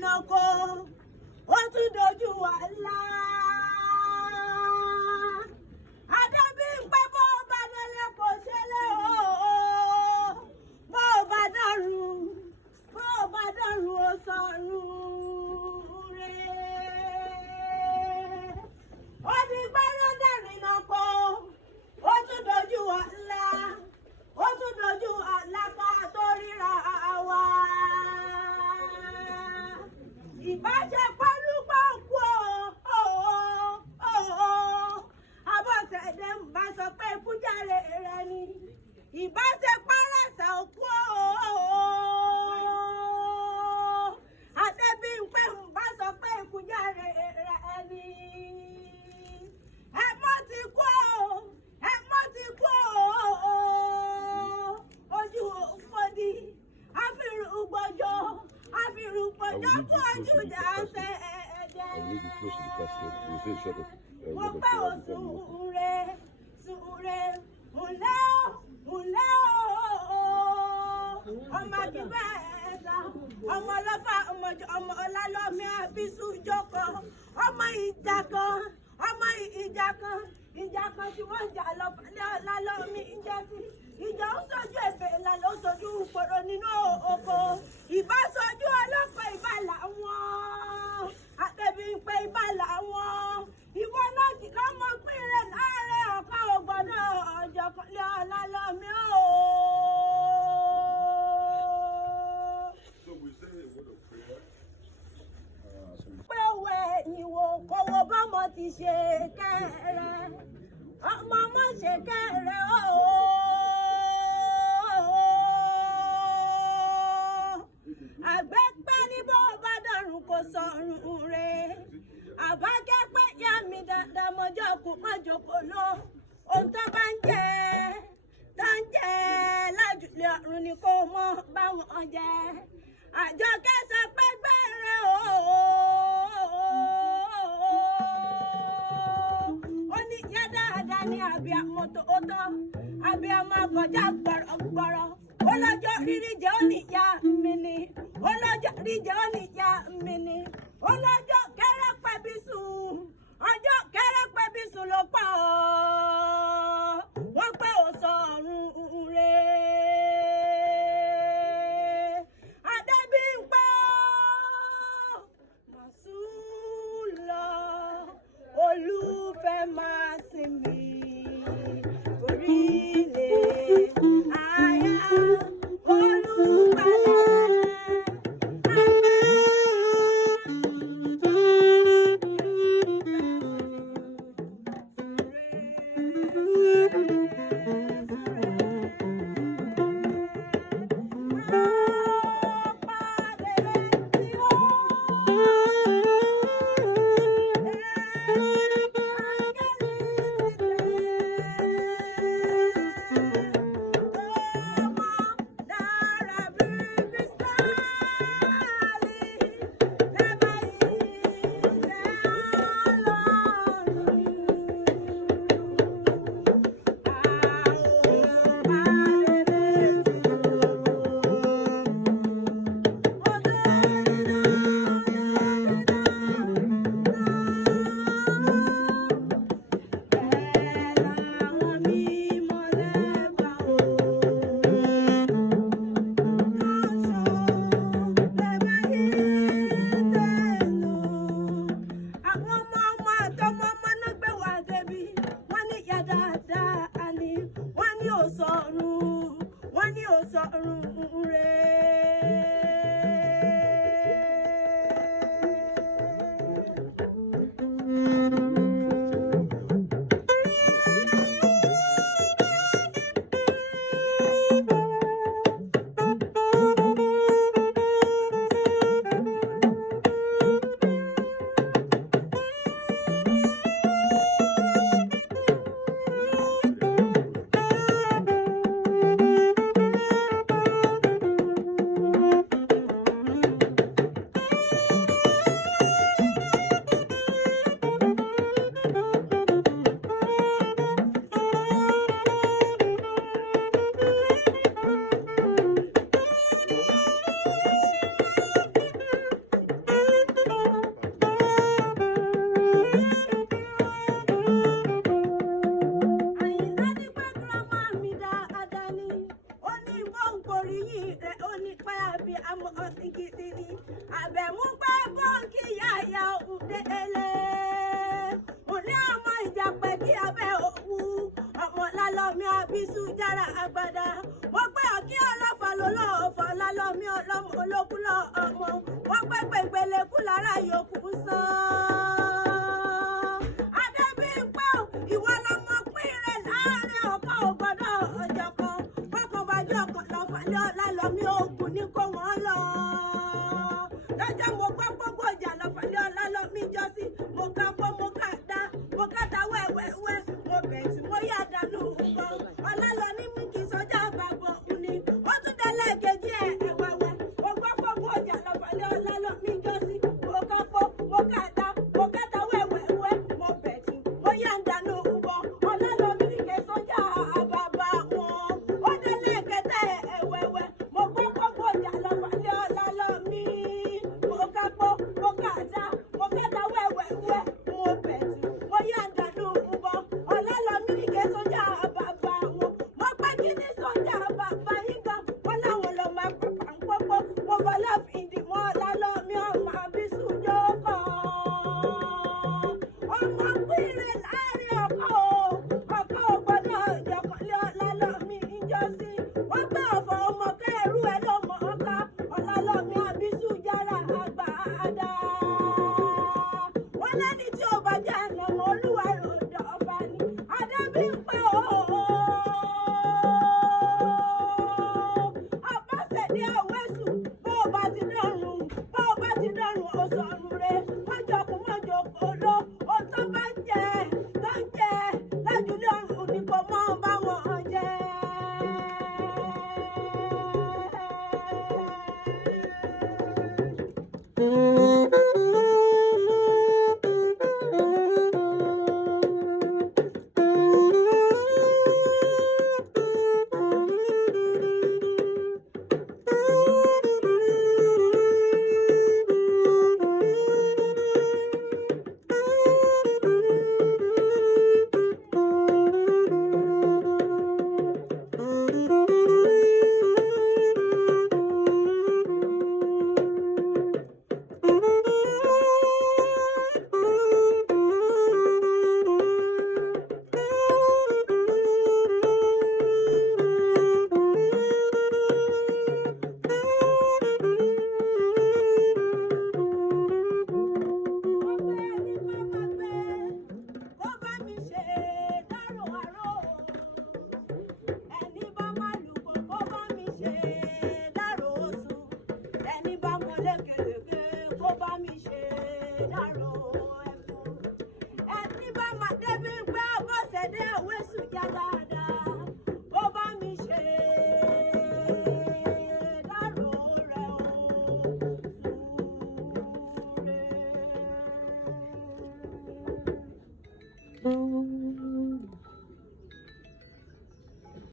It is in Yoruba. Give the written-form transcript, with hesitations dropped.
dárìnà kó ó tún dojú wàhálà. Adébímpé bó bá délé kò ṣẹlẹ̀ o, bó bá dọ̀run ó sọ̀run rẹ̀. Ó ní gbẹ́rọ́ dárìnà kó ó tún dojú wàhálà, ó tún dojú wàhálà ká tó ríra wa. Ìbáṣe pẹ̀lú gbọ̀ngbò Abọ́sẹ̀dé ń bá sọ pé fújàre rẹ ni. Ìbáṣe pẹ́rẹ́sẹ̀ òkú Adébímpé ń bá sọ pé fújàre rẹ ni. Ẹ mọ́ ti kú ojú òfòdì àfìrùgbọ̀jọ́ kú ojú dáṣẹ́ ẹ̀jẹ̀. Wọ́n pẹ́ ò sùúrè ńlẹ́ o ọmọ akíbẹ̀ ẹ̀sà ọmọ ọlọ́fà ọmọ ọlálọ́mí àbísú jókòó ọmọ ìjà kan tí wọ́n jà lọ́lọ́mí ń jẹ́ sí. Ìjà ń sojú ẹ̀bẹ̀ ìlànà ó sojú ìpòrò nínú oko. Ìbá sojú ọlọ́pàá ìbá làwọn. Adébímpé ìbá làwọn. Ìwọ náà kì lọ́mọ pínrẹ̀ láàárẹ̀ ọ̀kan ògbọ́nà ọ̀jọ̀kọ̀lẹ̀ ọ̀làlọ́mí o. So we say a word of prayer. Pé wẹ̀ ìwò kòwò bọ́mọ ti ṣe kẹ́rẹ́. Ọmọ ṣe kẹ́rẹ́ o. Àgbẹ̀pẹ́ ní bó bá dọ̀run kò sọ̀run rẹ̀. Àbákẹ́pẹ́ yá mi dáadáa mọ́jọ́ kù mọ́jọ́kò lọ. Ohun tó bá ń jẹ lájùlé ọ̀run ni kò mọ́ bá wọn jẹ. Àjọkẹ́ sọ pé gbẹ̀rẹ̀ o. Ó ní yá dáadáa ní abiyamọ tòótọ́, abiyamọ àbọ̀já gbọ̀rọ̀gbọ̀rọ̀. Ọlọ́jọ́ rírí jẹ́ ó ní ìyá mi ni. Ọlọ́jọ́ rí jẹ́ ó ní ìyá mi ni. Ọlọ́jọ́ kẹ́rẹ́pẹ́ bí sùn. Ọjọ́ kẹ́rẹ́pẹ́ bí sùn ló pọ̀. Wọ́n pé ò sọ̀run rẹ̀. Adébímpé Màsúlọ olùfẹ́ máa sinmi orílẹ̀ ayá. àbẹ̀mú pé bọ́ǹkì yáyà òun délé. Òní ọmọ ìjàpẹ̀ kí abẹ́ òwú. Ọmọ lálọ́mí àbísú jára àgbàdá. Wọ́n pé ọ̀kí ọlọ́fà ló lọ́ọ̀fọ̀ lálọ́mí ọlọ́mọ olókùn lọ ọmọ. Wọ́n pé gbègbèlè kú lára yòókù sàn. Adébímpé ìwọ lọmọ pín rẹ̀ láàrin ọkọ̀ ògbọ́dọ̀ ọjọ́ kan. Bọ́kàn bájú ọkọ̀ lọ́fà lé ọlá lọ́mí ogun ní kó wọ́n lọ. Lọ́jọ́ mo gbọ́